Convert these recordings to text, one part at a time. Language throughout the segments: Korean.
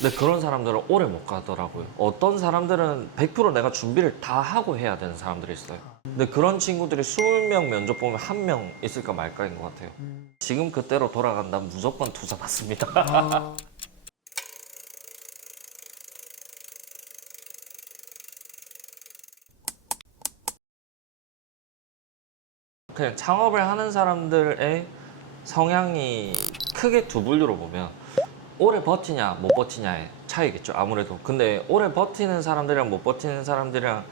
근데 그런 사람들은 오래 못 가더라고요. 어떤 사람들은 100% 내가 준비를 다 하고 해야 되는 사람들이 있어요. 근데 그런 친구들이 20명 면접 보면 1명 있을까 말까인 것 같아요. 지금 그때로 돌아간다면 무조건 투자 받습니다. 그냥 창업을 하는 사람들의 성향이 크게 두 분류로 보면 오래 버티냐 못 버티냐의 차이겠죠, 아무래도. 근데 오래 버티는 사람들이랑 못 버티는 사람들이랑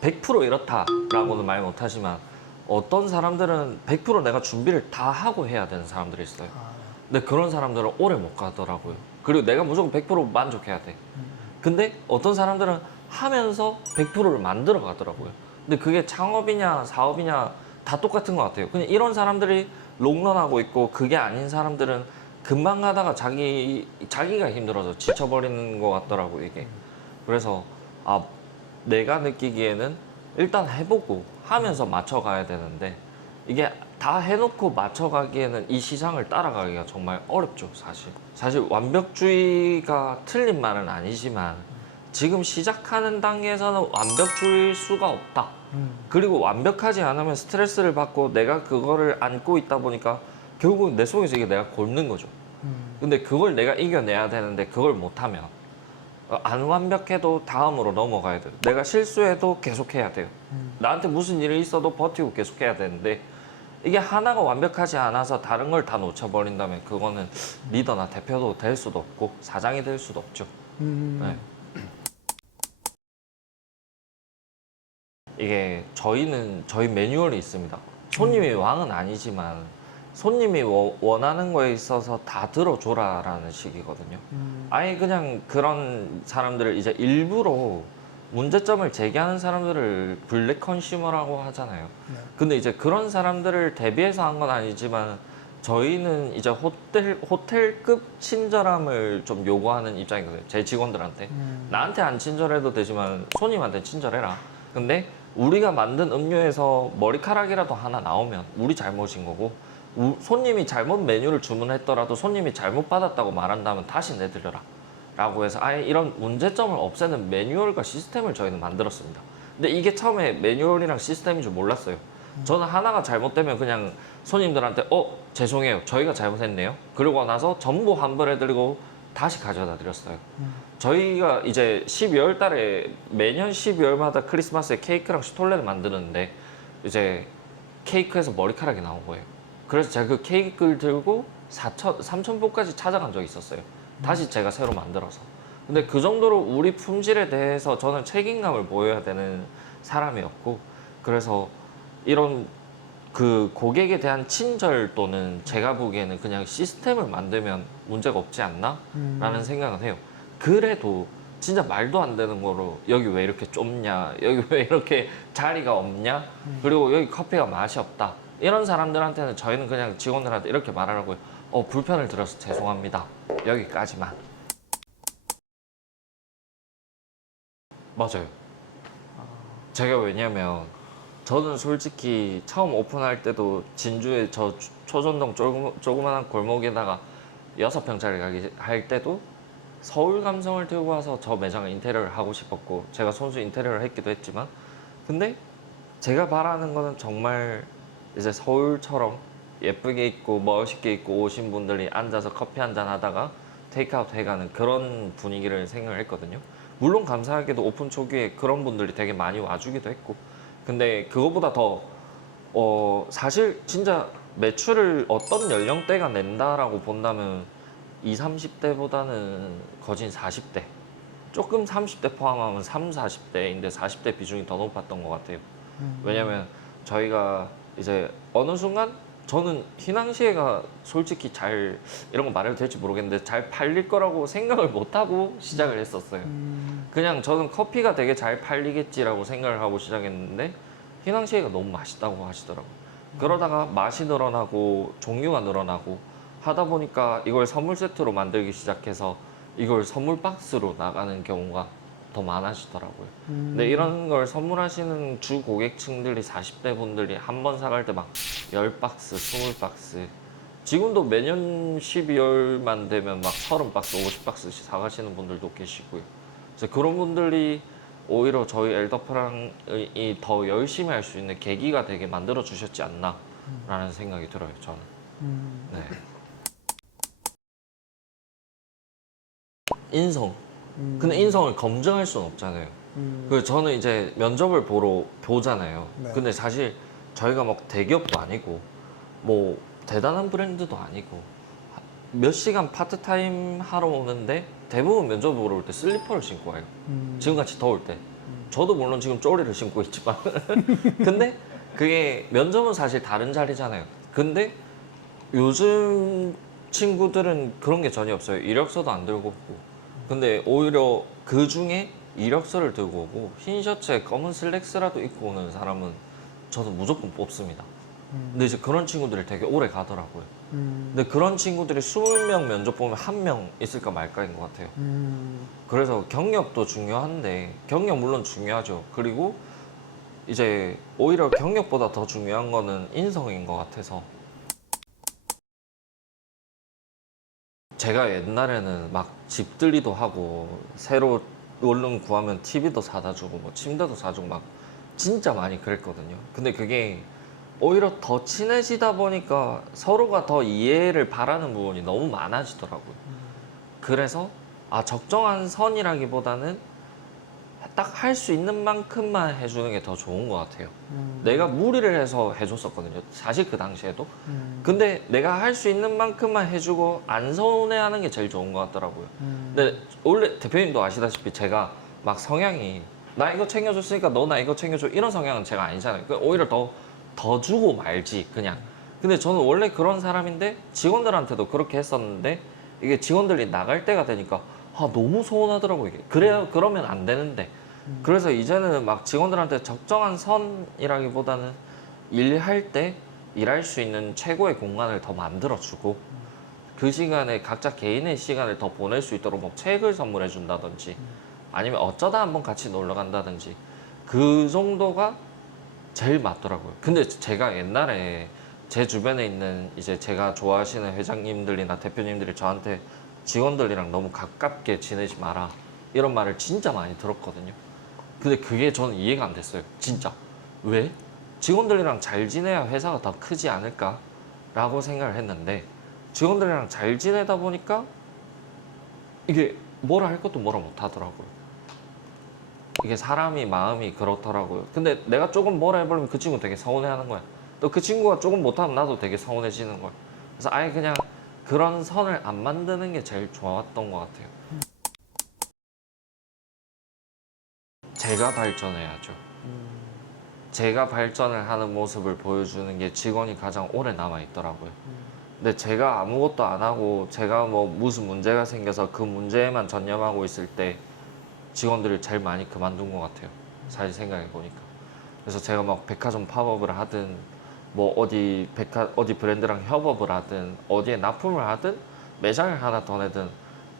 100% 이렇다라고는 말 못하지만 어떤 사람들은 100% 내가 준비를 다 하고 해야 되는 사람들이 있어요. 근데 그런 사람들은 오래 못 가더라고요. 그리고 내가 무조건 100% 만족해야 돼. 근데 어떤 사람들은 하면서 100%를 만들어 가더라고요. 근데 그게 창업이냐 사업이냐 다 똑같은 것 같아요. 그냥 이런 사람들이 롱런하고 있고, 그게 아닌 사람들은 금방 가다가 자기가 힘들어서 지쳐버리는 것 같더라고요, 이게. 그래서 내가 느끼기에는 일단 해보고 하면서 맞춰가야 되는데, 이게 다 해놓고 맞춰가기에는 이 시장을 따라가기가 정말 어렵죠, 사실. 사실 완벽주의가 틀린 말은 아니지만 지금 시작하는 단계에서는 완벽주의일 수가 없다. 그리고 완벽하지 않으면 스트레스를 받고 내가 그거를 안고 있다 보니까 결국은 내 속에서 이게 내가 곪는 거죠. 근데 그걸 내가 이겨내야 되는데 그걸 못하면 안 완벽해도 다음으로 넘어가야 돼요. 내가 실수해도 계속해야 돼요. 나한테 무슨 일이 있어도 버티고 계속해야 되는데, 이게 하나가 완벽하지 않아서 다른 걸 다 놓쳐버린다면 그거는 리더나 대표도 될 수도 없고 사장이 될 수도 없죠. 네. 이게 저희 매뉴얼이 있습니다. 손님이 왕은 아니지만 손님이 원하는 거에 있어서 다 들어줘라라는 식이거든요. 아예 그냥 그런 사람들을 이제 일부러 문제점을 제기하는 사람들을 블랙 컨슈머라고 하잖아요. 근데 이제 그런 사람들을 대비해서 한 건 아니지만 저희는 이제 호텔급 친절함을 좀 요구하는 입장이거든요. 제 직원들한테. 나한테 안 친절해도 되지만 손님한테 친절해라. 근데 우리가 만든 음료에서 머리카락이라도 하나 나오면 우리 잘못인 거고, 손님이 잘못 메뉴를 주문했더라도 손님이 잘못 받았다고 말한다면 다시 내드려라 라고 해서 아예 이런 문제점을 없애는 매뉴얼과 시스템을 저희는 만들었습니다. 근데 이게 처음에 매뉴얼이랑 시스템인 줄 몰랐어요. 저는 하나가 잘못되면 그냥 손님들한테 죄송해요, 저희가 잘못했네요 그러고 나서 전부 환불해드리고 다시 가져다 드렸어요. 저희가 이제 12월 달에 매년 12월마다 크리스마스에 케이크랑 슈톨레를 만드는데 이제 케이크에서 머리카락이 나온 거예요. 그래서 제가 그 케이크를 들고 3,000포까지 찾아간 적이 있었어요. 다시 제가 새로 만들어서. 근데 그 정도로 우리 품질에 대해서 저는 책임감을 보여야 되는 사람이었고, 그래서 이런 그 고객에 대한 친절도는 제가 보기에는 그냥 시스템을 만들면 문제가 없지 않나? 라는 생각은 해요. 그래도 진짜 말도 안 되는 거로 여기 왜 이렇게 좁냐? 여기 왜 이렇게 자리가 없냐? 그리고 여기 커피가 맛이 없다. 이런 사람들한테는 저희는 그냥 직원들한테 이렇게 말하라고요. 불편을 드려서 죄송합니다. 여기까지만. 맞아요. 제가 왜냐면 저는 솔직히 처음 오픈할 때도 진주에 저 초전동 조그만한 골목에다가 6평짜리 가게 할 때도 서울 감성을 들고 와서 저 매장을 인테리어를 하고 싶었고, 제가 손수 인테리어를 했기도 했지만, 근데 제가 바라는 거는 정말 이제 서울처럼 예쁘게 입고 멋있게 입고 오신 분들이 앉아서 커피 한잔 하다가 테이크아웃 해가는 그런 분위기를 생각을 했거든요. 물론 감사하게도 오픈 초기에 그런 분들이 되게 많이 와주기도 했고, 근데 그거보다 더 사실 진짜 매출을 어떤 연령대가 낸다라고 본다면 20, 30대보다는 거진 40대, 조금 30대 포함하면 3, 40대인데 40대 비중이 더 높았던 것 같아요. 왜냐면 저희가 이제 어느 순간 저는 휘낭시에가 솔직히 잘 이런 거 말해도 될지 모르겠는데 잘 팔릴 거라고 생각을 못 하고 시작을 했었어요. 그냥 저는 커피가 되게 잘 팔리겠지라고 생각을 하고 시작했는데 휘낭시에가 너무 맛있다고 하시더라고요. 그러다가 맛이 늘어나고 종류가 늘어나고 하다 보니까 이걸 선물 세트로 만들기 시작해서 이걸 선물 박스로 나가는 경우가 더 많아지더라고요. 근데 이런 걸 선물하시는 주 고객층들이 40대 분들이 한 번 사갈 때 막 10박스, 20박스 지금도 매년 12월만 되면 막 30박스, 50박스씩 사가시는 분들도 계시고요. 그래서 그런 분들이 오히려 저희 엘더프랑이 더 열심히 할 수 있는 계기가 되게 만들어 주셨지 않나라는 생각이 들어요, 저는. 네. 인성. 근데 인성을 검증할 수는 없잖아요. 그래서 저는 이제 면접을 보러 보잖아요. 네. 근데 사실 저희가 막 대기업도 아니고 뭐 대단한 브랜드도 아니고 몇 시간 파트타임 하러 오는데 대부분 면접 보러 올 때 슬리퍼를 신고 와요. 지금같이 더울 때. 저도 물론 지금 쪼리를 신고 있지만 근데 그게 면접은 사실 다른 자리잖아요. 근데 요즘 친구들은 그런 게 전혀 없어요. 이력서도 안 들고 오고. 근데 오히려 그 중에 이력서를 들고 오고 흰 셔츠에 검은 슬랙스라도 입고 오는 사람은 저는 무조건 뽑습니다. 근데 이제 그런 친구들이 되게 오래 가더라고요. 근데 그런 친구들이 20명 면접 보면 1명 있을까 말까인 것 같아요. 그래서 경력도 중요한데 경력 물론 중요하죠. 그리고 이제 오히려 경력보다 더 중요한 거는 인성인 것 같아서 제가 옛날에는 막 집들이도 하고 새로 얼른 구하면 TV도 사다 주고 뭐 침대도 사주고 막 진짜 많이 그랬거든요. 근데 그게 오히려 더 친해지다 보니까 서로가 더 이해를 바라는 부분이 너무 많아지더라고요. 그래서 적정한 선이라기보다는 딱 할 수 있는 만큼만 해주는 게 더 좋은 것 같아요. 내가 무리를 해서 해줬었거든요. 사실 그 당시에도. 근데 내가 할 수 있는 만큼만 해주고 안 서운해하는 게 제일 좋은 것 같더라고요. 근데 원래 대표님도 아시다시피 제가 막 성향이 나 이거 챙겨줬으니까 너 나 이거 챙겨줘 이런 성향은 제가 아니잖아요. 오히려 더 주고 말지 그냥. 근데 저는 원래 그런 사람인데 직원들한테도 그렇게 했었는데 이게 직원들이 나갈 때가 되니까 너무 서운하더라고 이게. 그러면 안 되는데. 그래서 이제는 막 직원들한테 적정한 선이라기보다는 일할 때 일할 수 있는 최고의 공간을 더 만들어주고 그 시간에 각자 개인의 시간을 더 보낼 수 있도록 뭐 책을 선물해 준다든지 아니면 어쩌다 한번 같이 놀러 간다든지 그 정도가 제일 맞더라고요. 근데 제가 옛날에 제 주변에 있는 이제 제가 좋아하시는 회장님들이나 대표님들이 저한테 직원들이랑 너무 가깝게 지내지 마라 이런 말을 진짜 많이 들었거든요. 근데 그게 저는 이해가 안 됐어요. 진짜. 왜? 직원들이랑 잘 지내야 회사가 더 크지 않을까? 라고 생각을 했는데 직원들이랑 잘 지내다 보니까 이게 뭐라 할 것도 뭐라 못 하더라고요. 이게 사람이 마음이 그렇더라고요. 근데 내가 조금 뭐라 해버리면 그 친구 되게 서운해하는 거야. 또 그 친구가 조금 못하면 나도 되게 서운해지는 거야. 그래서 아예 그냥 그런 선을 안 만드는 게 제일 좋았던 것 같아요. 제가 발전해야죠. 제가 발전을 하는 모습을 보여주는 게 직원이 가장 오래 남아 있더라고요. 근데 제가 아무것도 안 하고 제가 뭐 무슨 문제가 생겨서 그 문제에만 전념하고 있을 때 직원들이 제일 많이 그만둔 것 같아요. 사실 생각해 보니까. 그래서 제가 막 백화점 팝업을 하든 뭐 어디 브랜드랑 협업을 하든 어디에 납품을 하든 매장을 하나 더 내든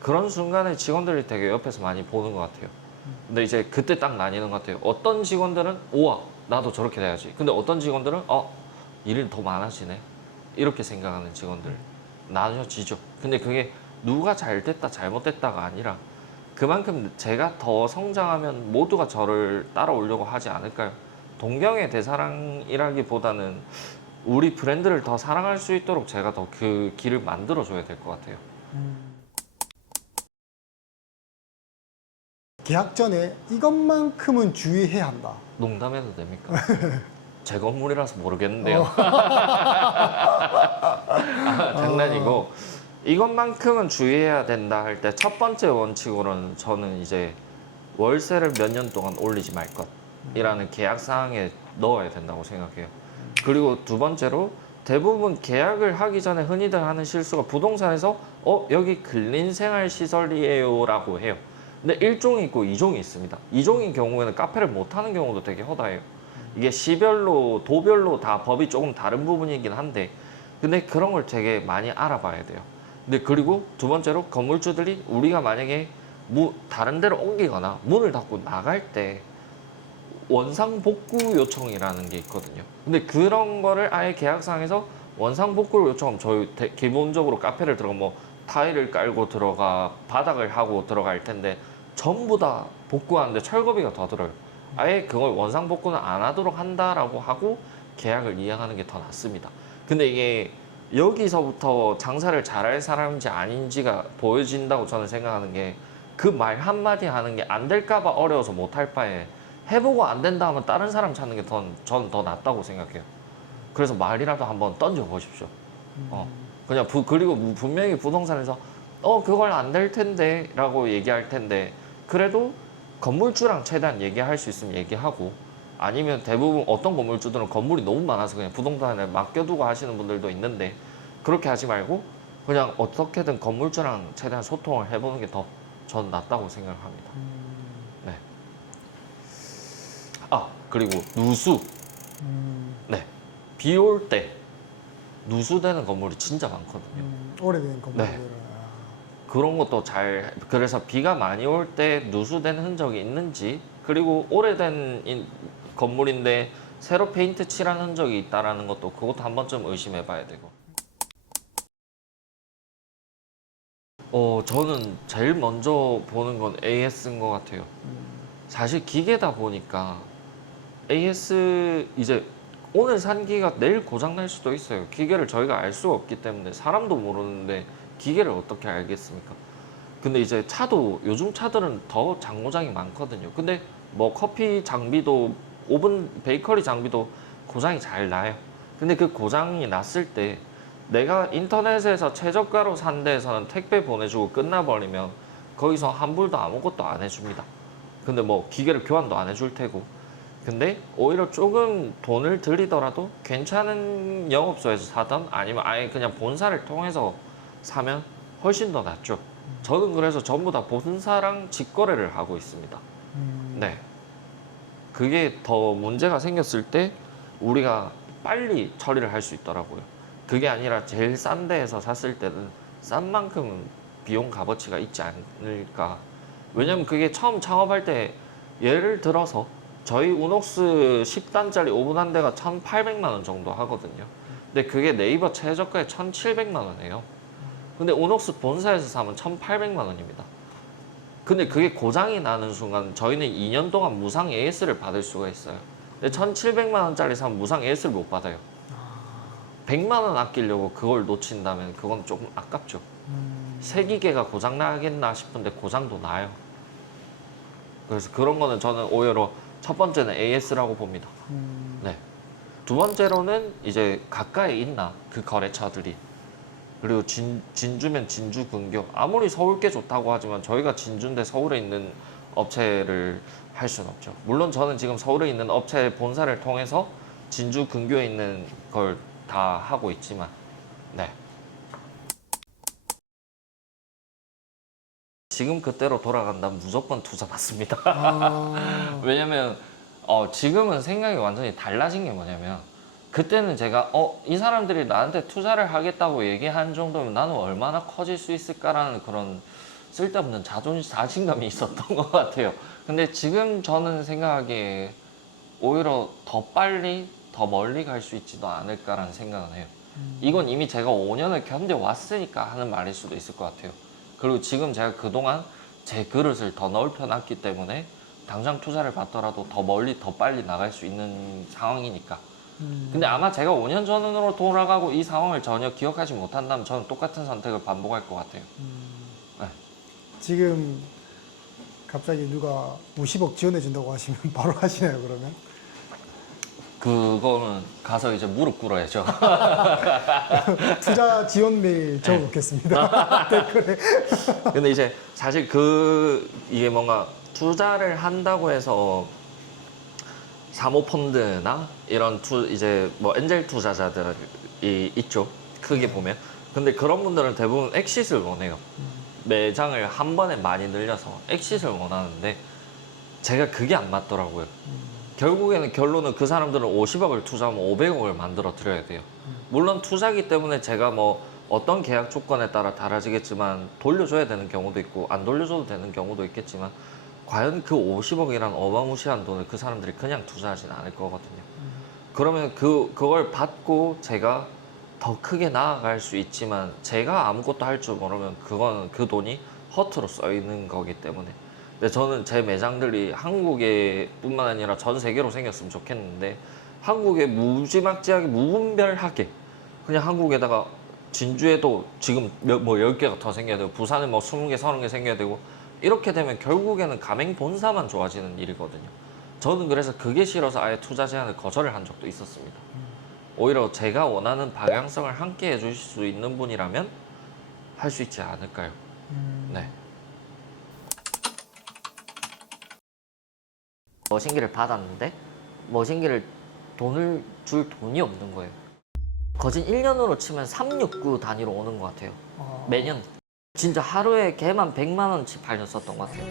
그런 순간에 직원들이 되게 옆에서 많이 보는 것 같아요. 근데 이제 그때 딱 나뉘는 것 같아요. 어떤 직원들은 우와 나도 저렇게 돼야지. 근데 어떤 직원들은 일이 더 많아지네. 이렇게 생각하는 직원들 나뉘어지죠. 근데 그게 누가 잘 됐다 잘못됐다가 아니라 그만큼 제가 더 성장하면 모두가 저를 따라오려고 하지 않을까요? 동경의 대사랑이라기보다는 우리 브랜드를 더 사랑할 수 있도록 제가 더 그 길을 만들어줘야 될 것 같아요. 계약 전에 이것만큼은 주의해야 한다. 농담해도 됩니까? 제 건물이라서 모르겠는데요. 장난이고 이것만큼은 주의해야 된다 할 때 첫 번째 원칙으로는 저는 이제 월세를 몇 년 동안 올리지 말 것이라는 계약 사항에 넣어야 된다고 생각해요. 그리고 두 번째로 대부분 계약을 하기 전에 흔히들 하는 실수가 부동산에서 여기 근린생활시설이에요 라고 해요. 근데 1종이 있고 2종이 있습니다. 2종인 경우에는 카페를 못 하는 경우도 되게 허다해요. 이게 시별로 도별로 다 법이 조금 다른 부분이긴 한데 근데 그런 걸 되게 많이 알아봐야 돼요. 근데 그리고 두 번째로 건물주들이 우리가 만약에 다른 데로 옮기거나 문을 닫고 나갈 때 원상복구 요청이라는 게 있거든요. 근데 그런 거를 아예 계약상에서 원상복구를 요청하면 저희 기본적으로 카페를 들어가 뭐 타일을 깔고 들어가 바닥을 하고 들어갈 텐데 전부 다 복구하는데 철거비가 더 들어요. 아예 그걸 원상복구는 안 하도록 한다라고 하고 계약을 이행하는 게 더 낫습니다. 근데 이게 여기서부터 장사를 잘할 사람인지 아닌지가 보여진다고 저는 생각하는 게 그 말 한마디 하는 게 안 될까봐 어려워서 못할 바에 해보고 안 된다 하면 다른 사람 찾는 게 저는 더 낫다고 생각해요. 그래서 말이라도 한번 던져보십시오. 그냥 그리고 분명히 부동산에서 그걸 안 될 텐데 라고 얘기할 텐데 그래도 건물주랑 최대한 얘기할 수 있으면 얘기하고 아니면 대부분 어떤 건물주들은 건물이 너무 많아서 그냥 부동산에 맡겨두고 하시는 분들도 있는데 그렇게 하지 말고 그냥 어떻게든 건물주랑 최대한 소통을 해보는 게 더 전 낫다고 생각합니다. 네. 아 그리고 누수. 네. 비 올 때 누수되는 건물이 진짜 많거든요. 오래된 건물들. 네. 그런 것도 그래서 비가 많이 올 때 누수된 흔적이 있는지 그리고 오래된 건물인데 새로 페인트 칠한 흔적이 있다라는 것도 그것도 한 번쯤 의심해 봐야 되고. 저는 제일 먼저 보는 건 AS인 것 같아요. 사실 기계다 보니까 AS 이제 오늘 산 기가 내일 고장 날 수도 있어요. 기계를 저희가 알 수가 없기 때문에 사람도 모르는데 기계를 어떻게 알겠습니까? 근데 이제 차도 요즘 차들은 더 장고장이 많거든요. 근데 뭐 커피 장비도 오븐 베이커리 장비도 고장이 잘 나요. 근데 그 고장이 났을 때 내가 인터넷에서 최저가로 산 데에서는 택배 보내주고 끝나버리면 거기서 환불도 아무것도 안 해줍니다. 근데 뭐 기계를 교환도 안 해줄 테고. 근데 오히려 조금 돈을 들이더라도 괜찮은 영업소에서 사던 아니면 아예 그냥 본사를 통해서 사면 훨씬 더 낫죠. 저는 그래서 전부 다 본사랑 직거래를 하고 있습니다. 네. 그게 더 문제가 생겼을 때 우리가 빨리 처리를 할 수 있더라고요. 그게 아니라 제일 싼 데에서 샀을 때는 싼 만큼은 비용 값어치가 있지 않을까. 왜냐면 그게 처음 창업할 때 예를 들어서 저희 우녹스 10단짜리 오븐 한 대가 1,800만 원 정도 하거든요. 근데 그게 네이버 최저가에 1,700만 원이에요. 근데 우녹스 본사에서 사면 1,800만 원입니다. 근데 그게 고장이 나는 순간 저희는 2년 동안 무상 AS를 받을 수가 있어요. 근데 1,700만 원짜리 사면 무상 AS를 못 받아요. 100만 원 아끼려고 그걸 놓친다면 그건 조금 아깝죠. 새 기계가 고장 나겠나 싶은데 고장도 나요. 그래서 그런 거는 저는 오히려 첫 번째는 AS라고 봅니다. 네. 두 번째로는 이제 가까이 있나 그 거래처들이. 그리고 진주면 진주 근교. 아무리 서울 게 좋다고 하지만 저희가 진주인데 서울에 있는 업체를 할 수는 없죠. 물론 저는 지금 서울에 있는 업체 본사를 통해서 진주 근교에 있는 걸 다 하고 있지만, 네. 지금 그때로 돌아간다면 무조건 투자 받습니다. 왜냐면 지금은 생각이 완전히 달라진 게 뭐냐면 그때는 제가 이 사람들이 나한테 투자를 하겠다고 얘기한 정도면 나는 얼마나 커질 수 있을까라는 그런 쓸데없는 자신감이 있었던 것 같아요. 근데 지금 저는 생각하기에 오히려 더 빨리 더 멀리 갈 수 있지도 않을까라는 생각은 해요. 이건 이미 제가 5년을 견뎌왔으니까 하는 말일 수도 있을 것 같아요. 그리고 지금 제가 그동안 제 그릇을 더 넓혀놨기 때문에 당장 투자를 받더라도 더 멀리 더 빨리 나갈 수 있는 상황이니까. 근데 아마 제가 5년 전으로 돌아가고 이 상황을 전혀 기억하지 못한다면 저는 똑같은 선택을 반복할 것 같아요. 네. 지금 갑자기 누가 50억 지원해준다고 하시면 바로 하시나요, 그러면? 그거는 가서 이제 무릎 꿇어야죠. 투자 지원 메일 적어놓겠습니다. 댓글에. 근데 이제 사실 이게 뭔가 투자를 한다고 해서 사모펀드나 이런 이제 뭐 엔젤 투자자들이 있죠. 크게 보면. 근데 그런 분들은 대부분 엑싯을 원해요. 매장을 한 번에 많이 늘려서 엑싯을 원하는데 제가 그게 안 맞더라고요. 결국에는 결론은 그 사람들은 50억을 투자하면 500억을 만들어 드려야 돼요. 물론 투자기 때문에 제가 뭐 어떤 계약 조건에 따라 달라지겠지만 돌려줘야 되는 경우도 있고 안 돌려줘도 되는 경우도 있겠지만 과연 그 50억이란 어마무시한 돈을 그 사람들이 그냥 투자하진 않을 거거든요. 그러면 그걸 받고 제가 더 크게 나아갈 수 있지만 제가 아무것도 할 줄 모르면 그건 그 돈이 허투루 쓰이는 거기 때문에. 근데 저는 제 매장들이 한국에 뿐만 아니라 전 세계로 생겼으면 좋겠는데 한국에 무지막지하게 무분별하게 그냥 한국에다가 진주에도 지금 뭐 10개가 더 생겨야 되고 부산에 뭐 20개, 30개 생겨야 되고 이렇게 되면 결국에는 가맹 본사만 좋아지는 일이거든요. 저는 그래서 그게 싫어서 아예 투자 제안을 거절을 한 적도 있었습니다. 오히려 제가 원하는 방향성을 함께 해주실 수 있는 분이라면 할 수 있지 않을까요? 네. 머신기를 받았는데 머신기를 돈을 줄 돈이 없는 거예요. 거진 1년으로 치면 369 단위로 오는 것 같아요. 매년. 진짜 하루에 걔만 100만 원치 팔렸었던 것 같아요.